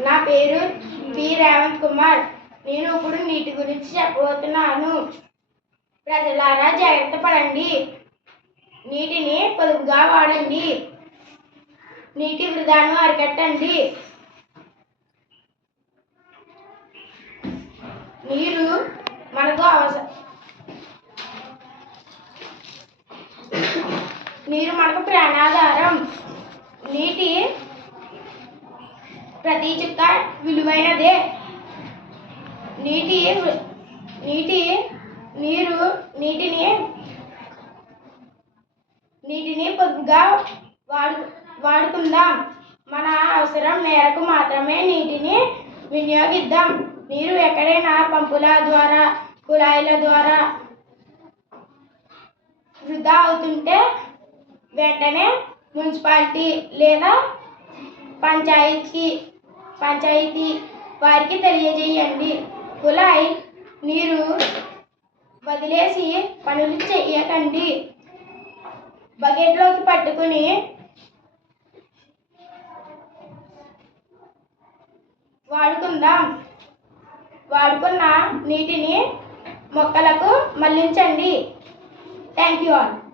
నా పేరు బి రేవంత్ కుమార్. నేను ఇప్పుడు నీటి గురించి చెప్పబోతున్నాను. ప్రజలారా జాగ్రత్త పడండి. నీటిని పొదుపుగా వాడండి. నీటి వృధాను అరికట్టండి. నీరు మనకు నీరు మనకు ప్రాణాధారం. నీటి ప్రతి చుక్క విలువైనదే. నీటిని పొదుపుగా వాడుకుందాం. మన అవసరం మేరకు మాత్రమే నీటిని వినియోగిద్దాం. నీరు ఎక్కడైనా పంపుల ద్వారా, కుళాయిల ద్వారా వృధా అవుతుంటే వెంటనే మున్సిపాలిటీ లేదా పంచాయతీ వారికి తెలియజేయండి. కుళాయి నీరు వదిలేసి పనులు చేయకండి. బకెట్లోకి పట్టుకుని వాడుకున్న నీటిని మొక్కలకు మళ్లించండి. Thank you all.